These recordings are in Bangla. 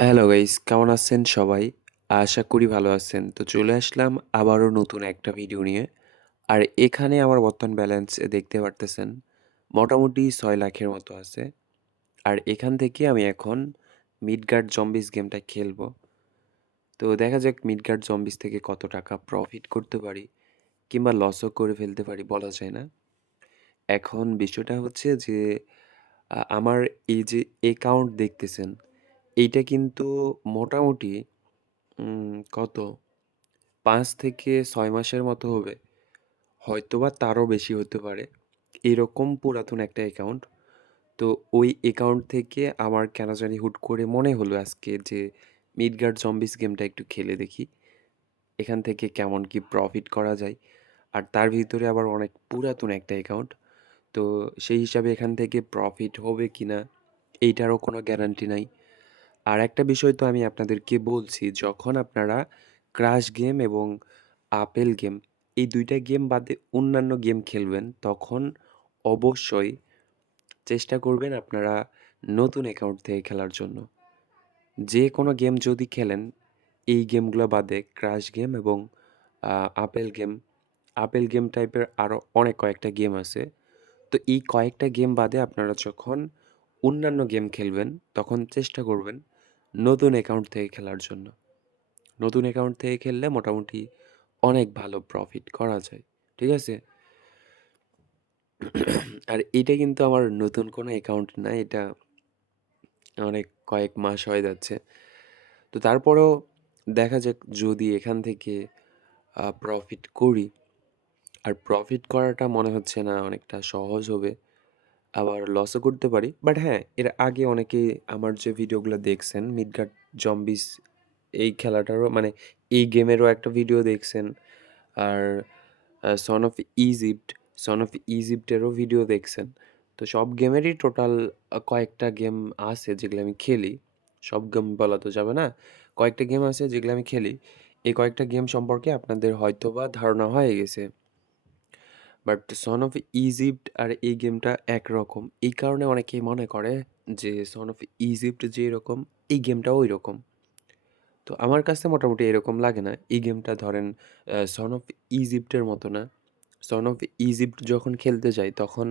হ্যালো গাইস, কেমন আছেন সবাই? আশা করি ভালো আছেন। তো চলে আসলাম আবারও নতুন একটা ভিডিও নিয়ে। আর এখানে আমার বর্তমান ব্যালেন্স দেখতে পারতেছেন মোটামুটি ৬ লাখের মতো আছে। আর এখান থেকে আমি এখন মিডগার্ড জম্বিস গেমটা খেলবো। তো দেখা যাক মিডগার্ড জম্বিস থেকে কত টাকা প্রফিট করতে পারি কিংবা লসও করে ফেলতে পারি বলা যায় না। এখন বিষয়টা হচ্ছে যে আমার এই যে অ্যাকাউন্ট দেখতেছেন, এইটা কিন্তু মোটামুটি কত ৫ থেকে ৬ মাসের মতো হবে। হয়তোবা তারও বেশি হতে পারে। এরকম পুরাতন একটা অ্যাকাউন্ট। তো ওই অ্যাকাউন্ট থেকে আমার কেন জানি হুট করে মনে হলো আজকে যে মিডগার্ড জম্বিস গেমটা একটু খেলে দেখি। এখান থেকে কেমন কি প্রফিট করা যায়। আর তার ভিতরে আবার অনেক পুরাতন একটা অ্যাকাউন্ট। তো সেই হিসাবে এখান থেকে প্রফিট হবে কিনা এইটারও কোনো গ্যারান্টি নাই। আর একটা বিষয় তো আমি আপনাদেরকে বলছি, যখন আপনারা ক্রাশ গেম এবং আপেল গেম এই ২ টা গেম বাদে অন্যান্য গেম খেলবেন, তখন অবশ্যই চেষ্টা করবেন আপনারা নতুন অ্যাকাউন্ট থেকে খেলার জন্য। যে কোনো গেম যদি খেলেন, এই গেমগুলো বাদে ক্রাশ গেম এবং আ আপেল গেম, আপেল গেম টাইপের আরও অনেক কয়েকটা গেম আছে। তো এই কয়েকটা গেম বাদে আপনারা যখন অন্যান্য গেম খেলবেন, তখন চেষ্টা করবেন নতুন অ্যাকাউন্ট থেকে খেলার জন্য। নতুন অ্যাকাউন্ট থেকে খেললে মোটামুটি অনেক ভালো প্রফিট করা যায়। ঠিক আছে? আর এটা কিন্তু আমার নতুন কোনো অ্যাকাউন্ট না। এটা অনেক কয়েক মাস হয়ে যাচ্ছে। তো তারপরেও দেখা যাক যদি এখান থেকে প্রফিট করি। আর প্রফিট করাটা মনে হচ্ছে না অনেকটা সহজ হবে। আবার লসও করতে পারি। বাট হ্যাঁ, এর আগে অনেকেই আমার যে ভিডিওগুলো দেখছেন মিডগার্ড জম্বিস এই খেলাটারও মানে এই গেমেরও একটা ভিডিও দেখছেন। আর son of Egypt, son of ইজিপ্টেরও ভিডিও দেখছেন। তো সব গেমেরই টোটাল কয়েকটা গেম আছে যেগুলো আমি খেলি। সব গেম বলা তো যাবে না। কয়েকটা গেম আছে যেগুলো আমি খেলি। এই কয়েকটা গেম সম্পর্কে আপনাদের হয়তোবা ধারণা হয়ে গেছে। বাট সন অফ ইজিপ্ট আর এই গেমটা একরকম। এই কারণে অনেকেই মনে করে যে সন অফ ইজিপ্ট যেরকম এই গেমটাও ঐরকম। তো আমার কাছে মোটামুটি এরকম লাগে না। এই গেমটা ধরেন সন অফ ইজিপ্টের মতো না। সন অফ ইজিপ্ট যখন খেলতে যাই তখন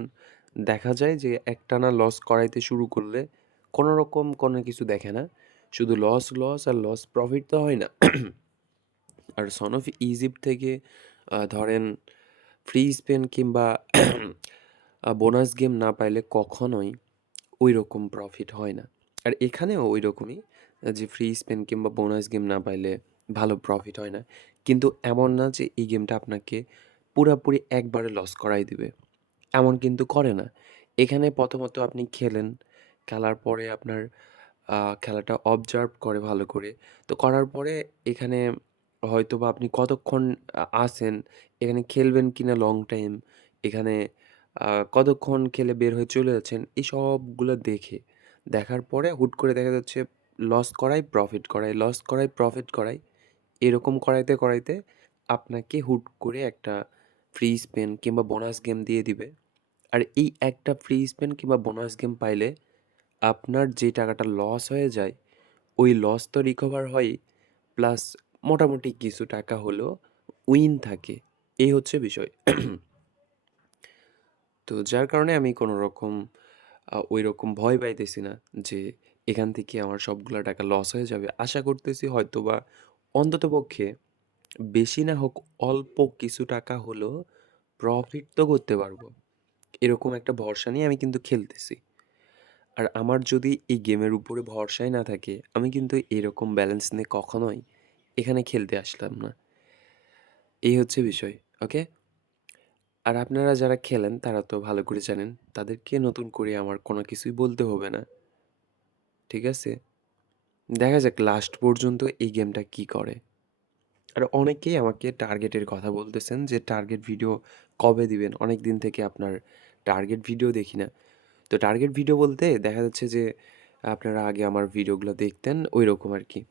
দেখা যায় যে একটানা লস করাইতে শুরু করলে কোনোরকম কোনো কিছু দেখে না। শুধু লস, লস আর লস, প্রফিট তো হয় না। আর সন অফ ইজিপ্ট থেকে ধরেন ফ্রি স্পেন কিংবা বোনাস গেম না পাইলে কখনোই ঐরকম প্রফিট হয় না। আর এখানেও ঐরকমই যে ফ্রি স্পেন কিংবা বোনাস গেম না পাইলে ভালো প্রফিট হয় না। কিন্তু এমন না যে এই গেমটা আপনাকে পুরাপুরি একবারে লস করাই দিবে। এমন কিন্তু করে না। এখানে প্রথমত আপনি খেলেন, খেলার পরে আপনার খেলাটা অবজার্ভ করে ভালো করে। তো করার পরে এখানে হয়তোবা আপনি কতক্ষণ আছেন, এখানে খেলবেন কিনা লং টাইম, এখানে কতক্ষণ খেলে বের হয়ে চলে যাচ্ছেন, এই সবগুলো দেখার পরে হুট করে দেখা যাচ্ছে লস করাই, প্রফিট করাই, লস করাই, প্রফিট করাই। এরকম করাইতে, করাইতে আপনাকে হুট করে একটা ফ্রি স্পেন কিংবা বোনাস গেম দিয়ে দিবে। আর এই একটা ফ্রি স্পেন কিংবা বোনাস গেম পাইলে আপনার যে টাকাটা লস হয়ে যায়, ওই লস তো রিকভার হয়ই, প্লাস মোটামুটি কিছু টাকা হলেও উইন থাকে। এই হচ্ছে বিষয়। তো যার কারণে আমি কোনো রকম ঐরকম ভয় পাইতেছি না যে এখান থেকে আমার সবগুলা টাকা লস হয়ে যাবে। আশা করতেছি হয়তোবা অন্ততপক্ষে বেশি না হোক অল্প কিছু টাকা হলেও প্রফিট তো করতে পারবো। এরকম একটা ভরসা নিয়ে আমি কিন্তু খেলতেছি। আর আমার যদি এই গেমের উপরে ভরসাই না থাকে, আমি কিন্তু এরকম ব্যালেন্স নিয়ে কখনোই এখানে খেলতে আসলাম না। এই হচ্ছে বিষয়। ওকে? আর আপনারা যারা খেলেন তারা তো ভালো করে জানেন। তাদেরকে নতুন করে আমার কোনো কিছুই বলতে হবে না। ঠিক আছে? দেখা যাক লাস্ট পর্যন্ত এই গেমটা কি করে। আর অনেকেই আমাকে টার্গেটের কথা বলতেছেন যে টার্গেট ভিডিও কবে দিবেন? অনেকদিন থেকে আপনার টার্গেট ভিডিও দেখি না। তো টার্গেট ভিডিও বলতে দেখা যাচ্ছে যে আপনারা আগে আমার ভিডিওগুলো দেখতেন ঐরকম আরকি।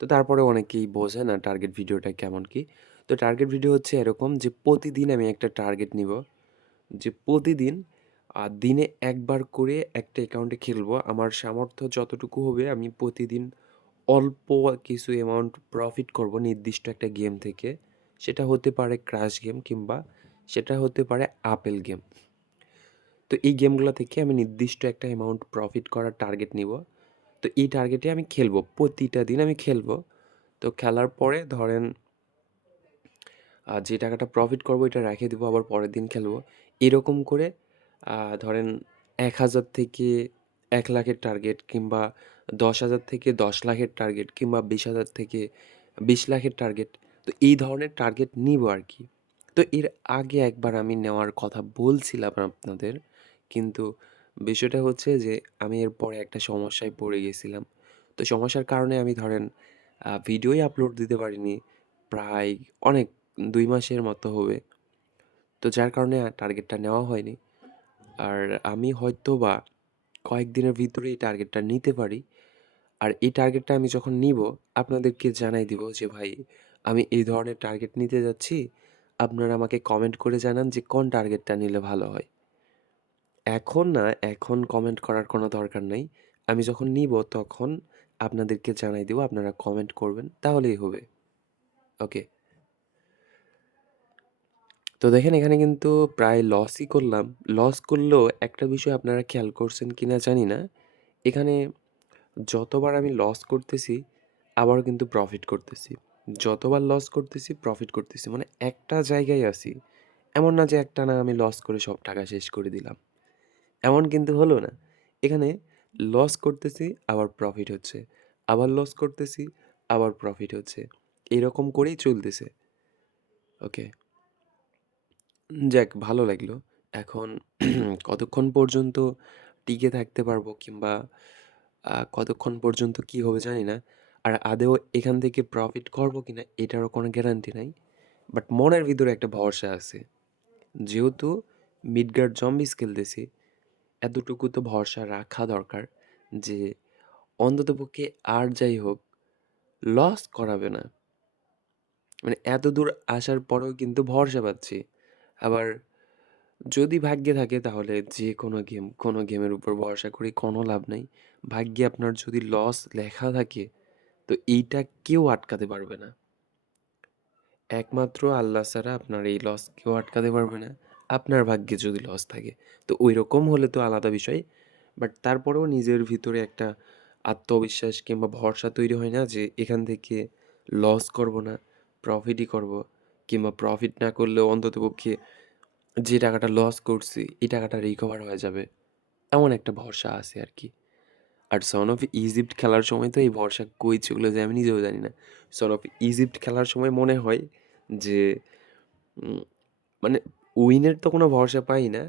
তো তারপরেও অনেকেই বোঝে না টার্গেট ভিডিওটা কেমন কি। তো টার্গেট ভিডিও হচ্ছে এরকম যে প্রতিদিন আমি একটা টার্গেট নিবো। যে প্রতিদিন দিনে ১ বার করে একটা অ্যাকাউন্টে খেলবো। আমার সামর্থ্য যতটুকু হবে আমি প্রতিদিন অল্প কিছু অ্যামাউন্ট প্রফিট করব নির্দিষ্ট একটা গেম থেকে। সেটা হতে পারে ক্রাশ গেম কিংবা সেটা হতে পারে আপেল গেম। তো এই গেমগুলা থেকে আমি নির্দিষ্ট একটা অ্যামাউন্ট প্রফিট করার টার্গেট নিব। তো এই টার্গেটে আমি খেলবো। প্রতিটা দিন আমি খেলবো। তো খেলার পরে ধরেন যে টাকাটা প্রফিট করবো এটা রেখে দিব আবার পরের দিন খেলবো। এরকম করে ধরেন ১,০০০ থেকে ১,০০,০০০ এর টার্গেট কিংবা ১০,০০০ থেকে ১০,০০,০০০ এর টার্গেট কিংবা ২০,০০০ থেকে ২০,০০,০০০ এর টার্গেট। তো এই ধরনের টার্গেট নিবো আরকি। তো এর আগে একবার আমি নেওয়ার কথা বলছিলাম আপনাদের। কিন্তু বিষয়টা হচ্ছে যে আমি এরপরে একটা সমস্যায় পড়ে গেছিলাম। তো সমস্যার কারণে আমি ধরেন ভিডিওই আপলোড দিতে পারিনি। প্রায় অনেক ২ মাসের মতো হবে। তো যার কারণে টার্গেটটা নেওয়া হয়নি। আর আমি হয়তোবা কয়েকদিনের ভিতরেই টার্গেটটা নিতে পারি। আর এই টার্গেটটা আমি যখন নিবো, আপনাদেরকে জানাই দিব যে, "ভাই, আমি এই ধরনের টার্গেট নিতে যাচ্ছি। আপনারা আমাকে কমেন্ট করে জানান যে কোন টার্গেটটা নিলে ভালো হয়।" এখন না, এখন কমেন্ট করার কোনো দরকার নাই। আমি যখন নিবো তখন আপনাদেরকে জানাই দিব। আপনারা কমেন্ট করবেন, তাহলেই হবে। ওকে। তো দেখেন এখানে কিন্তু প্রায় লসই করলাম। লস করলেও একটা বিষয় আপনারা খেয়াল করছেন কিনা জানি না। এখানে যতবার আমি লস করতেছি, আবারও কিন্তু প্রফিট করতেছি। যতবার লস করতেছি, প্রফিট করতেছি। মানে একটা জায়গায় আছি। এমন না যে একটানা আমি লস করে সব টাকা শেষ করে দিলাম। এমন কিন্তু হলো না। এখানে লস করতেছি, আবার প্রফিট হচ্ছে। আবার লস করতেছি, আবার প্রফিট হচ্ছে। এরকম করেই চলতেছে। ওকে। যাক ভালো লাগলো। এখন কতক্ষণ পর্যন্ত টিকে থাকতে পারবো কিংবা কতক্ষণ পর্যন্ত কি হবে জানি না। আর আদৌ এখান থেকে প্রফিট করবো কিনা এটারও কোনো গ্যারান্টি নাই। বাট মনের ভিতরে একটা ভরসা আছে। যেহেতু মিডগার্ড জম্বিস খেলতেছি, এতটুকু তো ভরসা রাখা দরকার যে অন্ততপক্ষে আর যাই হোক লস করাবে না। মানে এতদূর আসার পরেও কিন্তু ভরসা পাচ্ছি। আবার যদি ভাগ্যে থাকে তাহলে যে কোনো গেমের উপর ভরসা করে কোনো লাভ নাই। ভাগ্যে আপনার যদি লস লেখা থাকে তো এইটা কেউ আটকাতে পারবে না। একমাত্র আল্লাহ ছাড়া আপনার এই লস কেউ আটকাতে পারবে না। আপনার ভাগ্যে যদি লস থাকে। তো ঐরকম হলে তো আলাদা বিষয়। বাট তারপরেও নিজের ভিতরে একটা আত্মবিশ্বাস কিংবা ভরসা তৈরি হয় না যে এখান থেকে লস করব না, প্রফিটই করব। কিংবা প্রফিট না করলেও অন্ততপক্ষে যে টাকাটা লস করছি, এই টাকাটা রিকভার হয়ে যাবে। এমন একটা ভরসা আছে আরকি। আর সন অফ ইজিপ্ট খেলার সময় তো এই ভরসা কই চলে যায় আমি নিজেও জানি না। সন অফ ইজিপ্ট খেলার সময় মনে হয় যে উম মানে উইনের তো কোনো ভরসা পাই না।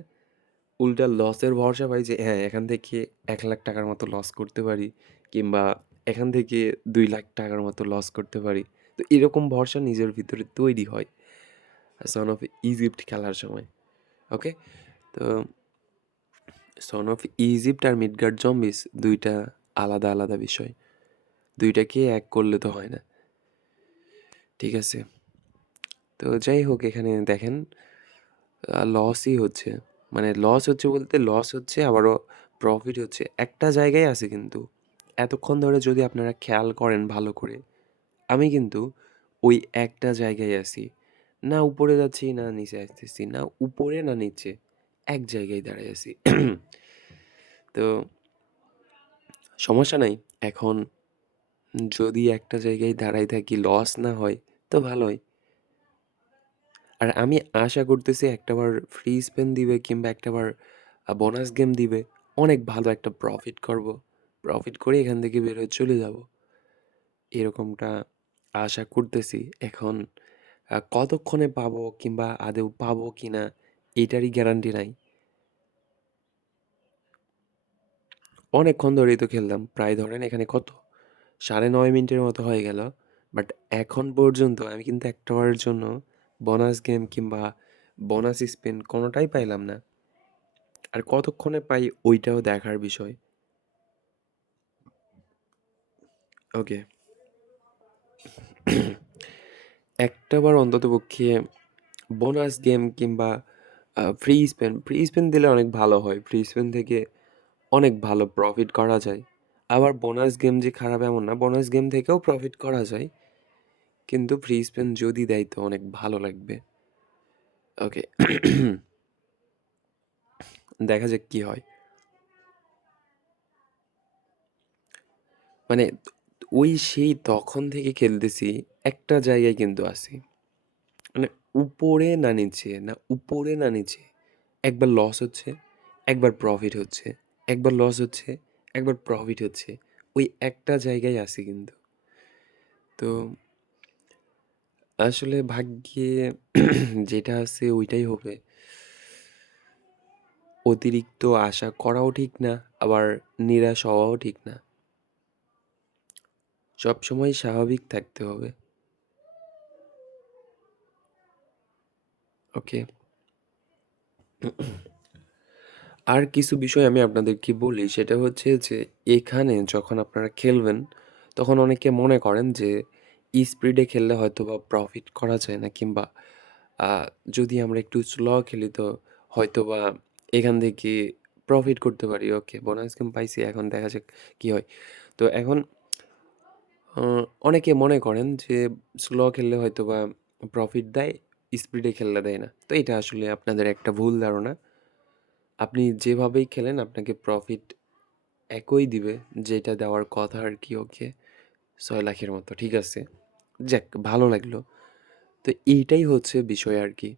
উল্টা লসের ভরসা পাই যে হ্যাঁ, এখান থেকে ৳১,০০,০০০ মতো লস করতে পারি কিংবা এখান থেকে ৳২,০০,০০০ মতো লস করতে পারি। তো এরকম ভরসা নিজের ভিতরে তৈরি হয় সন অফ ইজিপ্ট খেলার সময়। ওকে? তো সন অফ ইজিপ্ট আর মিডগার্ড জম্বিস ২ টা আলাদা, আলাদা বিষয়। ২ টাকে এক করলে তো হয় না। ঠিক আছে? তো যাই হোক এখানে দেখেন লসই হচ্ছে। মানে লস হচ্ছে বলতে লস হচ্ছে আবারও প্রফিট হচ্ছে। একটা জায়গায় আছি কিন্তু। এতক্ষণ ধরে যদি আপনারা খেয়াল করেন ভালো করে, আমি কিন্তু ওই একটা জায়গায় আছি। না উপরে যাচ্ছি, না নিচে আসতেছি, না উপরে না নিচে। এক জায়গায় দাঁড়ায় আছি। তো সমস্যা নাই। এখন যদি একটা জায়গায় দাঁড়ায় থাকি লস না হয় তো ভালোই। আর আমি আশা করতেছি একটাবার ফ্রি স্পেন দিবে কিংবা একটাবার বোনাস গেম দিবে। অনেক ভালো একটা প্রফিট করব। প্রফিট করে এখান থেকে বের হয়ে চলে যাব। এরকমটা আশা করতেছি। এখন কতক্ষণে পাবো কিংবা আদৌ পাবো কিনা এটারই গ্যারান্টি নাই। অনেকক্ষণ ধরেই তো খেললাম। প্রায় ধরেন এখানে কত ৯.৫ মিনিটের মতো হয়ে গেল। বাট এখন পর্যন্ত আমি কিন্তু একটাবারের জন্য বোনাস গেম কিংবা বোনাস স্পিন কোনোটাই পাইলাম না। আর কতক্ষণে পাই ওইটাও দেখার বিষয়। ওকে। একটাবার অন্ততপক্ষে বোনাস গেম কিংবা ফ্রি স্পেন দিলে অনেক ভালো হয়। ফ্রি স্পেন থেকে অনেক ভালো প্রফিট করা যায়। আবার বোনাস গেম যে খারাপ এমন না, বোনাস গেম থেকেও প্রফিট করা যায়। কিন্তু ফ্রি স্পেন যদি দেয় তো অনেক ভালো লাগবে। ওকে। দেখা যাক কি হয়। মানে ওই সেই তখন থেকে খেলতেছি, একটা জায়গায় কিন্তু আছি। মানে উপরে না নিচে, না উপরে না নিচে। একবার লস হচ্ছে, একবার প্রফিট হচ্ছে, একবার লস হচ্ছে, একবার প্রফিট হচ্ছে। ওই একটা জায়গায় আছি কিন্তু। তো আসলে ভাগ্যে যেটা আছে ওইটাই হবে। অতিরিক্ত আশা করাও ঠিক না, আবার নিরাশ হওয়াও ঠিক না। সবসময় স্বাভাবিক থাকতে হবে। ওকে। আর কিছু বিষয় আমি আপনাদেরকে বলি, সেটা হচ্ছে যে এখানে যখন আপনারা খেলবেন তখন অনেকে মনে করেন যে স্পিডে খেললে হয়তোবা প্রফিট করা যায় না, কিংবা যদি আমরা একটু স্লো খেলি তো হয়তোবা এখান থেকে প্রফিট করতে পারি। ওকে, বোনাস গেম পাইছি, এখন দেখা যাক কি হয়। তো এখন আ অনেকে মনে করেন যে স্লো খেললে হয়তোবা প্রফিট দেয়, স্পিডে খেললে দেয় না। তো এটা আসলে আপনাদের একটা ভুল ধারণা। আপনি যেভাবেই খেলেন আপনাকে প্রফিট একই দিবে, যেটা দেওয়ার কথা আরকি। ওকে, ৬ লাখের মতো। ঠিক আছে? যাক, ভালো লাগলো। তো এইটাই হচ্ছে বিষয় আরকি।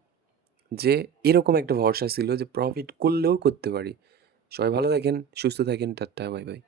যে এরকম একটা ভরসা ছিল যে প্রফিট করলেও করতে পারি। সবাই ভালো থাকেন, সুস্থ থাকেন। Tata, bye, by.